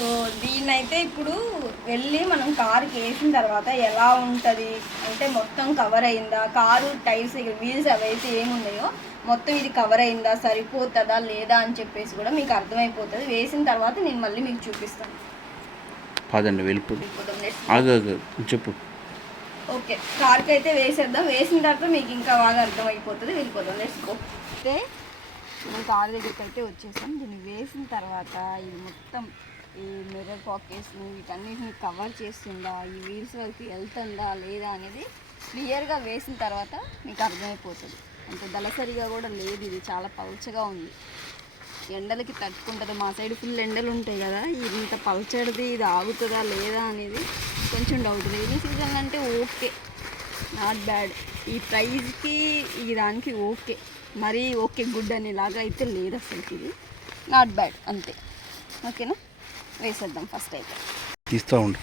So దీన్నైతే ఇప్పుడు వెళ్ళి మనం కారుకి వేసిన తర్వాత ఎలా ఉంటుంది అంటే మొత్తం కవర్ అయిందా, కారు టైర్స్ వీల్స్ అవైతే ఏమున్నాయో మొత్తం ఇది కవర్ అయిందా, సరిపోతుందా లేదా అని చెప్పేసి కూడా మీకు అర్థమైపోతుంది. వేసిన తర్వాత నేను మళ్ళీ మీకు చూపిస్తాను. పదండి చెప్పు. ఓకే, కార్కి అయితే వేసేద్దాం. వేసిన తర్వాత మీకు ఇంకా బాగా అర్థమైపోతుంది. వెళ్ళిపోదాం, లెట్స్ గో. అయితే మనం కారు దగ్గరికి అయితే వచ్చేసాం. దీన్ని వేసిన తర్వాత ఇది మొత్తం ఈ మిర్రర్ పాకెట్స్ని వీటన్నిటిని కవర్ చేస్తుందా, ఈ వీల్స్ వరకు వెళ్తుందా లేదా అనేది క్లియర్గా వేసిన తర్వాత మీకు అర్థమైపోతుంది. అంత దళసరిగా కూడా లేదు, ఇది చాలా పల్చగా ఉంది. ఎండలకి తట్టుకుంటుంది. మా సైడ్ ఫుల్ ఎండలు ఉంటాయి కదా, ఇంత పల్చడిది ఇది ఆగుతుందా లేదా అనేది కొంచెం డౌట్. రైనీ సీజన్ అంటే ఓకే, నాట్ బ్యాడ్. ఈ ప్రైస్కి ఈ దానికి ఓకే, మరీ ఓకే గుడ్ అనేలాగా అయితే లేదు అసలుకి. ఇది నాట్ బ్యాడ్ అంతే. ఓకేనా, వేసేద్దాం ఫస్ట్ అయితే. తీస్తూ ఉండు.